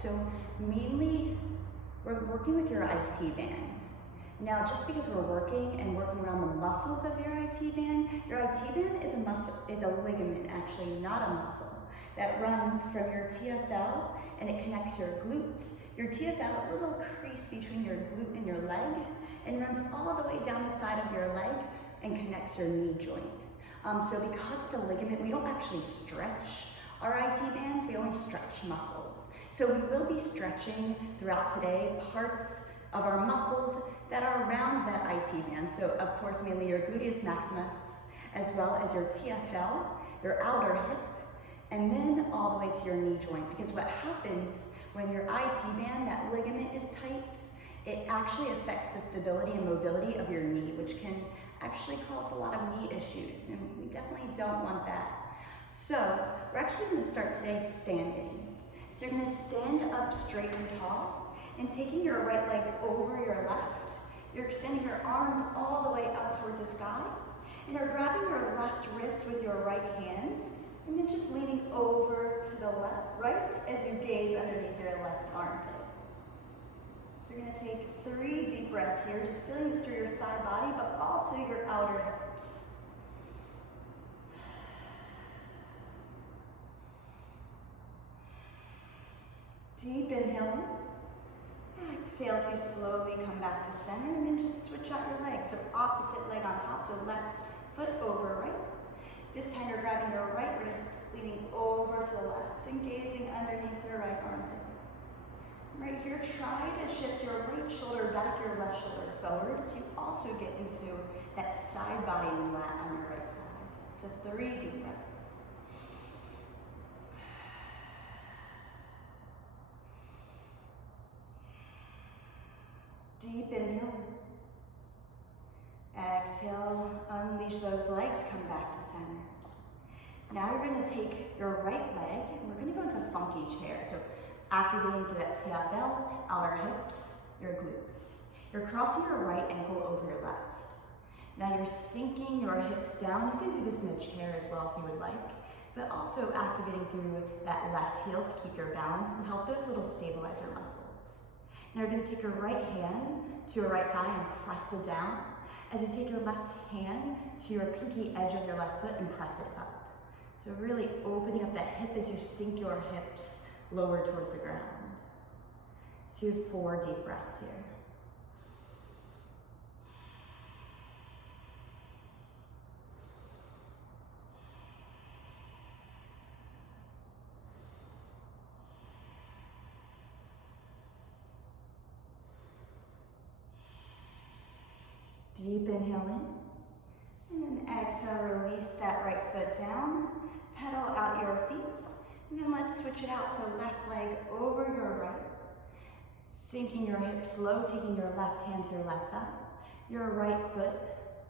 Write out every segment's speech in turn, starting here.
So mainly, we're working with your IT band. Now, just because we're working around the muscles of your IT band is a muscle, is a ligament actually, not a muscle, that runs from your TFL and it connects your glute, your TFL, a little crease between your glute and your leg, and runs all the way down the side of your leg and connects your knee joint. So because it's a ligament, we don't actually stretch our IT bands, we only stretch muscles. So we will be stretching throughout today parts of our muscles that are around that IT band. So of course, mainly your gluteus maximus, as well as your TFL, your outer hip, and then all the way to your knee joint. Because what happens when your IT band, that ligament is tight, it actually affects the stability and mobility of your knee, which can actually cause a lot of knee issues, and we definitely don't want that. So we're actually going to start today standing. So you're going to stand up straight and tall, and taking your right leg over your left, you're extending your arms all the way up towards the sky, and you're grabbing your left wrist with your right hand, and then just leaning over to the right as you gaze underneath your left armpit. So you're going to take 3 deep breaths here, just feeling this through your side body, but also your outer hips. Deep inhale. Exhale as you slowly come back to center, and then just switch out your legs. So opposite leg on top, so left foot over right. This time you're grabbing your right wrist, leaning over to the left, and gazing underneath your right armpit. Right here, try to shift your right shoulder back, your left shoulder forward, so you also get into that side body and lat on your right side. So 3 deep breaths. Deep inhale. Exhale, unleash those legs, come back to center. Now you're going to take your right leg, and we're going to go into funky chair. So activating through that TFL, outer hips, your glutes. You're crossing your right ankle over your left. Now you're sinking your hips down. You can do this in a chair as well if you would like, but also activating through that left heel to keep your balance and help those little stabilizer muscles. Now you're going to take your right hand to your right thigh and press it down as you take your left hand to your pinky edge of your left foot and press it up. So really opening up that hip as you sink your hips lower towards the ground. So you have 4 deep breaths here. Deep inhale in, and then exhale, release that right foot down, pedal out your feet, and then let's switch it out. So left leg over your right, sinking your hips low, taking your left hand to your left thigh. Your right foot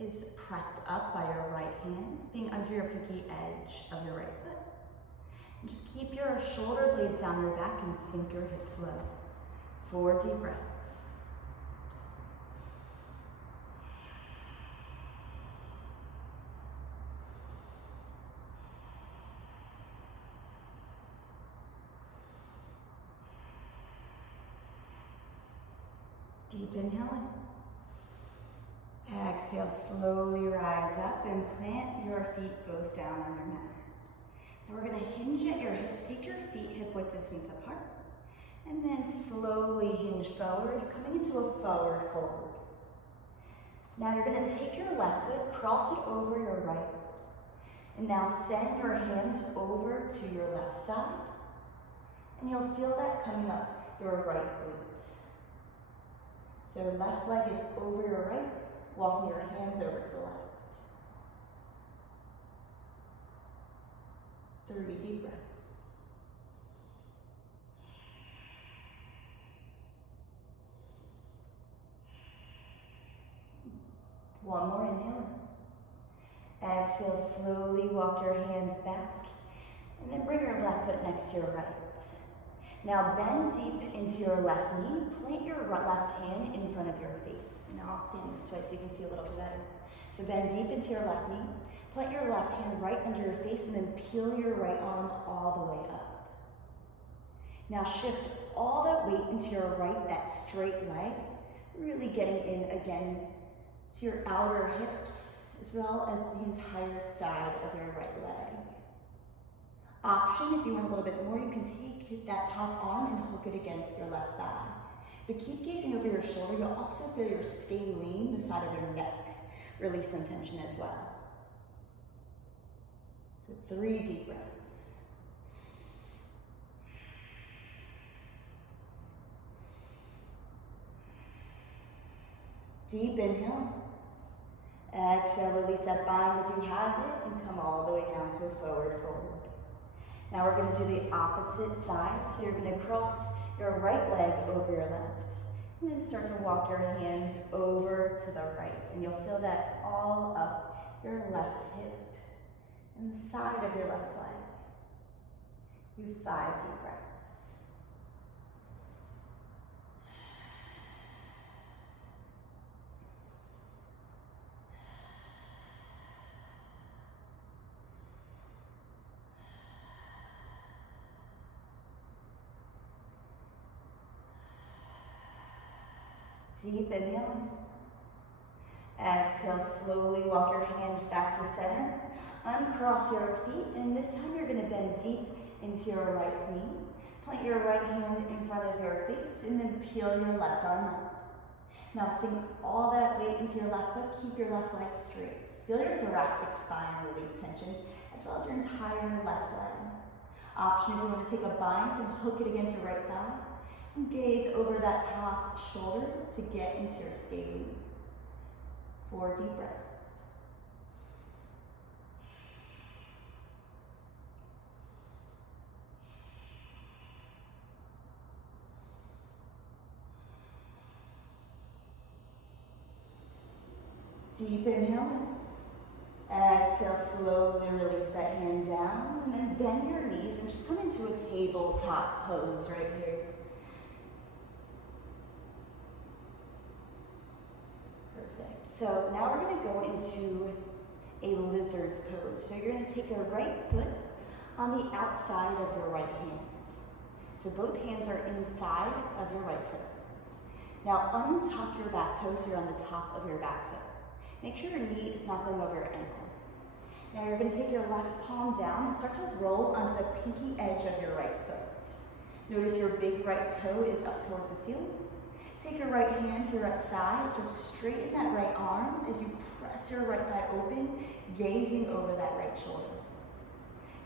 is pressed up by your right hand, being under your pinky edge of your right foot. And just keep your shoulder blades down your back and sink your hips low. 4 deep breaths. Deep inhale in. Exhale, slowly rise up and plant your feet both down on your mat. Now we're going to hinge at your hips. Take your feet hip-width distance apart. And then slowly hinge forward, coming into a forward fold. Now you're going to take your left foot, cross it over your right. And now send your hands over to your left side. And you'll feel that coming up your right glutes. So left leg is over your right, walking your hands over to the left. 3 deep breaths. One more inhale. Exhale, slowly walk your hands back, and then bring your left foot next to your right. Now bend deep into your left knee, plant your left hand in front of your face. Now I'll stand this way so you can see a little bit better. So bend deep into your left knee, plant your left hand right under your face, and then peel your right arm all the way up. Now shift all that weight into your right, that straight leg, really getting in again to your outer hips, as well as the entire side of your right leg. Option, if you want a little bit more, you can take that top arm and hook it against your left thigh. But keep gazing over your shoulder. You'll also feel your scalene, the side of your neck, release some tension as well. So 3 deep breaths. Deep inhale. Exhale, release that bind if you have it, and come all the way down to a forward fold. Now we're going to do the opposite side. So you're going to cross your right leg over your left, and then start to walk your hands over to the right, and you'll feel that all up your left hip and the side of your left leg. Do 5 deep breaths. Deep inhale. Exhale, slowly walk your hands back to center. Uncross your feet, and this time you're going to bend deep into your right knee. Plant your right hand in front of your face, and then peel your left arm up. Now sink all that weight into your left foot. Keep your left leg straight. Feel your thoracic spine release tension, as well as your entire left leg. Option, if you want to take a bind and hook it against your right thigh, and gaze over that top shoulder to get into your scalene. 4 deep breaths. Deep inhale in. Exhale, slowly release that hand down, and then bend your knees and just come into a tabletop pose right here. Perfect. So now we're going to go into a lizard's pose. So you're going to take your right foot on the outside of your right hand. So both hands are inside of your right foot. Now untuck your back toe so you're on the top of your back foot. Make sure your knee is not going over your ankle. Now you're going to take your left palm down and start to roll onto the pinky edge of your right foot. Notice your big right toe is up towards the ceiling. Take your right hand to your right thigh, sort of straighten that right arm as you press your right thigh open, gazing over that right shoulder.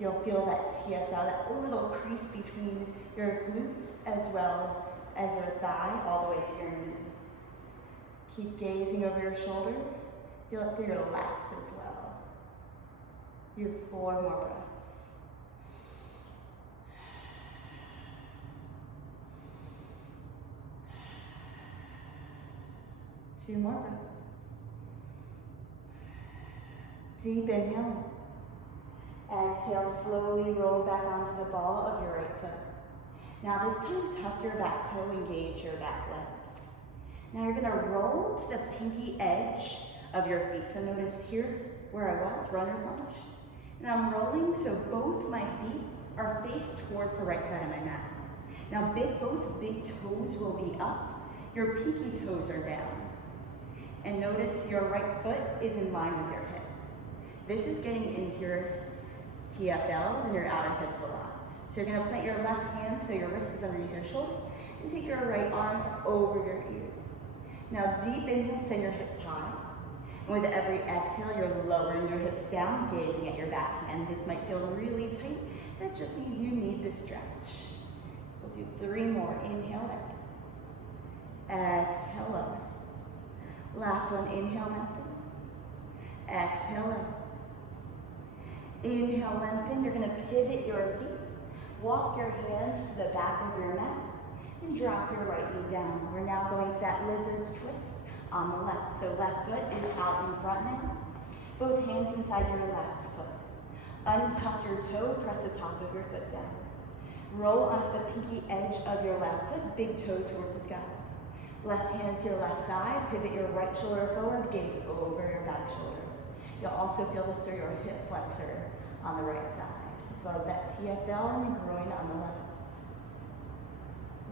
You'll feel that TFL, that little crease between your glutes as well as your thigh, all the way to your knee. Keep gazing over your shoulder. Feel it through your lats as well. You have 4 more breaths. Two more breaths. Deep inhale. Exhale, slowly roll back onto the ball of your right foot. Now this time, tuck your back toe, engage your back leg. Now you're gonna roll to the pinky edge of your feet. So notice here's where I was, runner's lunge. And I'm rolling so both my feet are faced towards the right side of my mat. Now both big toes will be up, your pinky toes are down. And notice your right foot is in line with your hip. This is getting into your TFLs and your outer hips a lot. So you're gonna plant your left hand so your wrist is underneath your shoulder, and take your right arm over your ear. Now deep inhale, send your hips high. And with every exhale, you're lowering your hips down, gazing at your back hand. This might feel really tight. That just means you need this stretch. We'll do 3 more. Inhale, lengthen. Exhale, lower. Last one, inhale, lengthen. Exhale, lower. Inhale, lengthen. You're gonna pivot your feet. Walk your hands to the back of your mat and drop your right knee down. We're now going to that lizard's twist on the left. So left foot is out in front now. Both hands inside your left foot. Untuck your toe, press the top of your foot down. Roll onto the pinky edge of your left foot, big toe towards the sky. Left hand to your left thigh, pivot your right shoulder forward, gaze over your back shoulder. You'll also feel this through your hip flexor on the right side, as well as that TFL and groin on the left.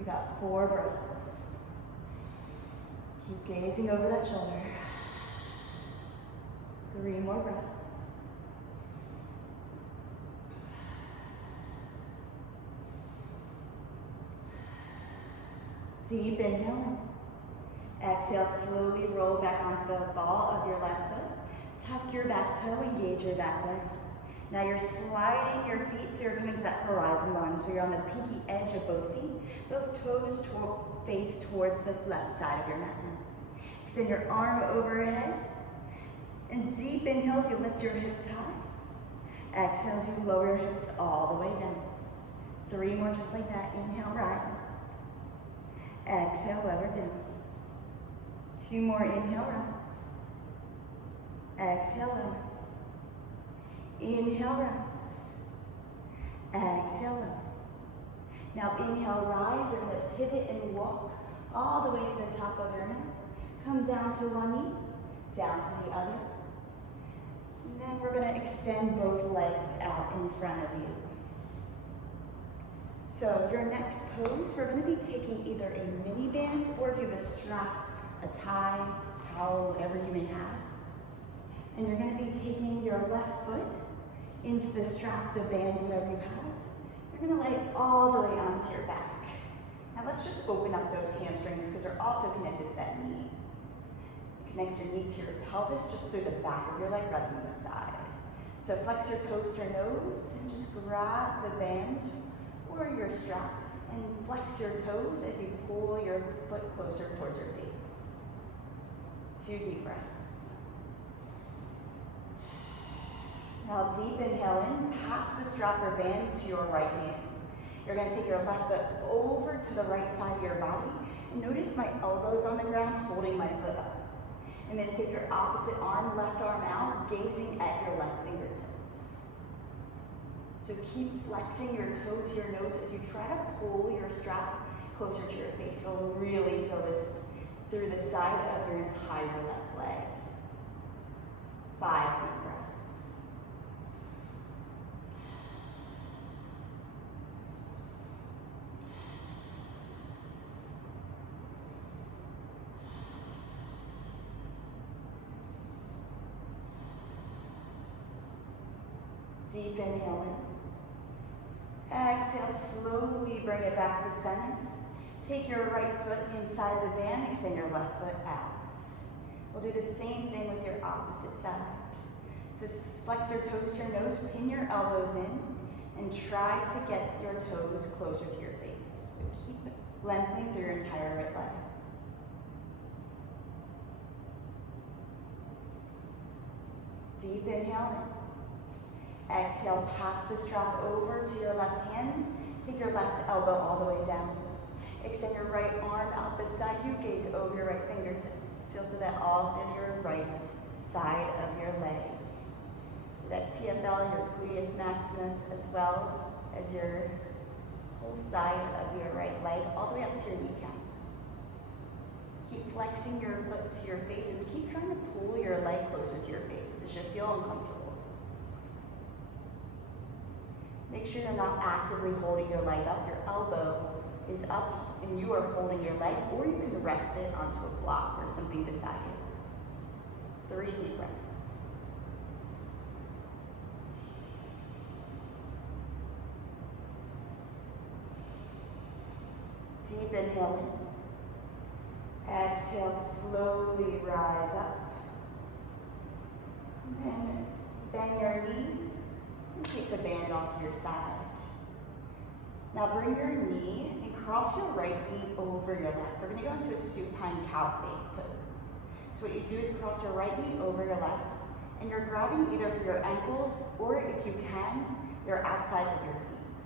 You got 4 breaths. Keep gazing over that shoulder. 3 more breaths. Deep inhale in. Exhale, slowly roll back onto the ball of your left foot. Tuck your back toe, engage your back leg. Now you're sliding your feet so you're coming to that horizon lunge. So you're on the pinky edge of both feet. Both toes face towards the left side of your mat now. Extend your arm overhead. And deep inhales, you lift your hips high. Exhales, you lower your hips all the way down. 3 more just like that. Inhale, rising. Exhale, lower down. 2 more, inhale, rise. Exhale, lower. Inhale, rise. Exhale, lower. Now inhale, rise. You're going to pivot and walk all the way to the top of your mat. Come down to one knee, down to the other. And then we're going to extend both legs out in front of you. So your next pose, we're going to be taking either a mini band or if you have a strap, a tie, towel, whatever you may have. And you're going to be taking your left foot into the strap, the band, whatever you have. You're going to lay it all the way onto your back. Now let's just open up those hamstrings because they're also connected to that knee. It connects your knee to your pelvis just through the back of your leg rather than the side. So flex your toes to your nose and just grab the band or your strap and flex your toes as you pull your foot closer towards your face. 2 deep breaths. Now deep inhale in, pass the strap or band to your right hand. You're going to take your left foot over to the right side of your body and notice my elbows on the ground holding my foot up. And then take your opposite arm, left arm out, gazing at your left fingertips. So keep flexing your toe to your nose as you try to pull your strap closer to your face. You'll really feel this through the side of your entire left leg. 5 deep breaths. Deep inhale in. Exhale, slowly bring it back to center. Take your right foot inside the band, extend your left foot out. We'll do the same thing with your opposite side. So flex your toes to your nose, pin your elbows in, and try to get your toes closer to your face. But keep lengthening through your entire right leg. Deep inhale in. Exhale, pass the strap over to your left hand. Take your left elbow all the way down. Extend your right arm out beside you, gaze over your right fingertips. Feel that all through your right side of your leg. That TFL, your gluteus maximus, as well as your whole side of your right leg, all the way up to your kneecap. Keep flexing your foot to your face and keep trying to pull your leg closer to your face. It should feel uncomfortable. Make sure you're not actively holding your leg up. Your elbow is up and you are holding your leg, or you can rest it onto a block or something beside you. 3 deep breaths. Deep inhale in. Exhale, slowly rise up. And then bend your knee and take the band off to your side. Now bring your knee and cross your right knee over your left. We're going to go into a supine cow face pose. So what you do is cross your right knee over your left, and you're grabbing either for your ankles or, if you can, their outsides of your feet.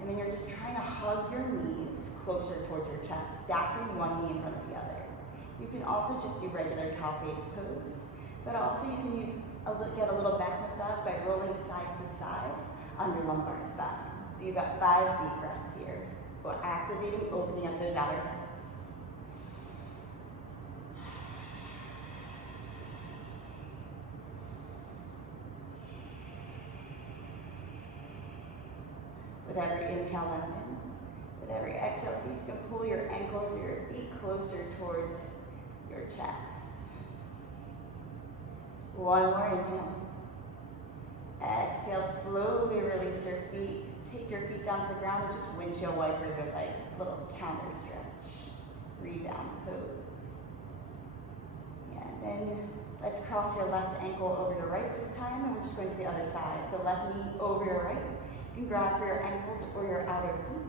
And then you're just trying to hug your knees closer towards your chest, stacking one knee in front of the other. You can also just do regular cow face pose, but also you can get a little back massage by rolling side to side on your lumbar spine. So you've got 5 deep breaths here. We're activating, opening up those outer hips. With every inhale, lengthen. With every exhale, See if you can pull your ankles or your feet closer towards your chest. One more inhale. Exhale, slowly release your feet. Take your feet down to the ground and just windshield wiper your legs. A little counter stretch. Rebound pose. And then let's cross your left ankle over your right this time, and we're just going to the other side. So left knee over your right. You can grab for your ankles or your outer feet.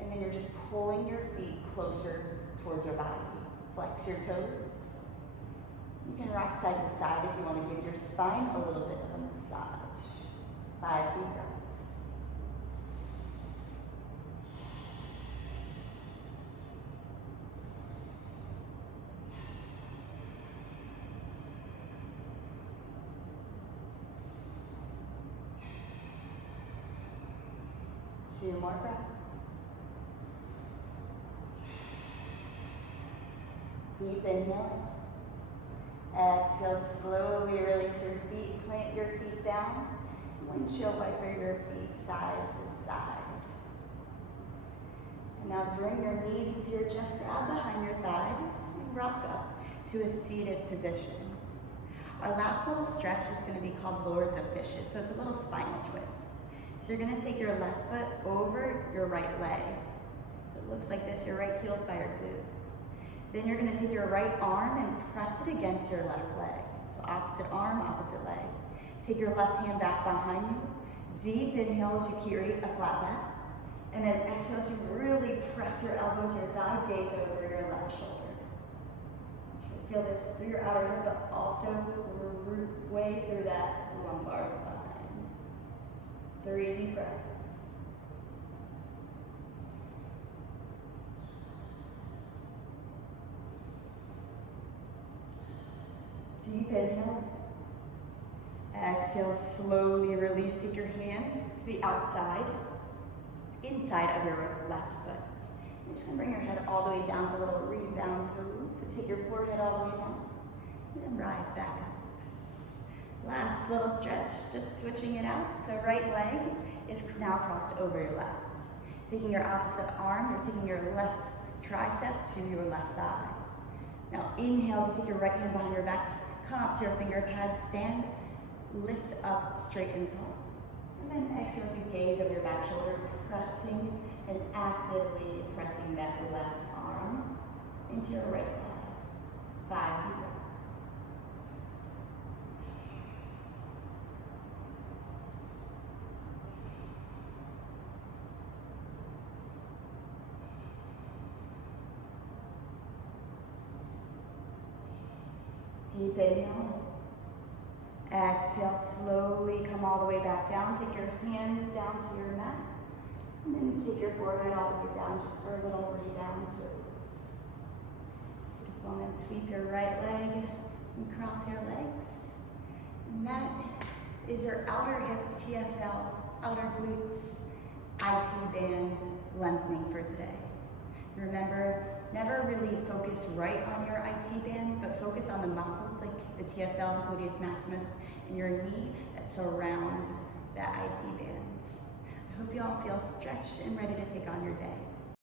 And then you're just pulling your feet closer towards your body. Flex your toes. You can rock side to side if you want to give your spine a little bit of a massage. 5 deep breaths. Two more breaths. Deep inhale. Exhale, slowly release your feet. Plant your feet down. Windshield wiper your feet side to side. And now bring your knees into your chest, grab behind your thighs, and rock up to a seated position. Our last little stretch is going to be called Lords of Fishes, so it's a little spinal twist. So you're going to take your left foot over your right leg. So it looks like this, your right heel's by your glute. Then you're going to take your right arm and press it against your left leg. So opposite arm, opposite leg. Take your left hand back behind you. Deep inhale as you carry a flat back. And then exhale as you really press your elbow to your thigh, gaze over your left shoulder. You feel this through your outer hip, but also root way through that lumbar spine. 3 deep breaths. Deep inhale. Exhale, slowly release. Take your hands to the outside, inside of your left foot. You're just going to bring your head all the way down for a little rebound pose. So take your forehead all the way down, and then rise back up. Last little stretch, just switching it out. So right leg is now crossed over your left. Taking your opposite arm, you're taking your left tricep to your left thigh. Now inhale, so take your right hand behind your back, come up to your finger pads, stand, lift up straight and tall. And then exhale as you gaze over your back shoulder, pressing and actively pressing that left arm into your right thigh. 5 deep breaths. Deep inhale. Exhale, slowly come all the way back down. Take your hands down to your mat. And then take your forehead all the way down just for a little rebound pose. Beautiful. And then sweep your right leg and cross your legs. And that is your outer hip TFL, outer glutes, IT band lengthening for today. Remember, never really focus right on your IT band, but focus on the muscles like the TFL, the gluteus maximus, and your knee that surround that IT band. I hope you all feel stretched and ready to take on your day.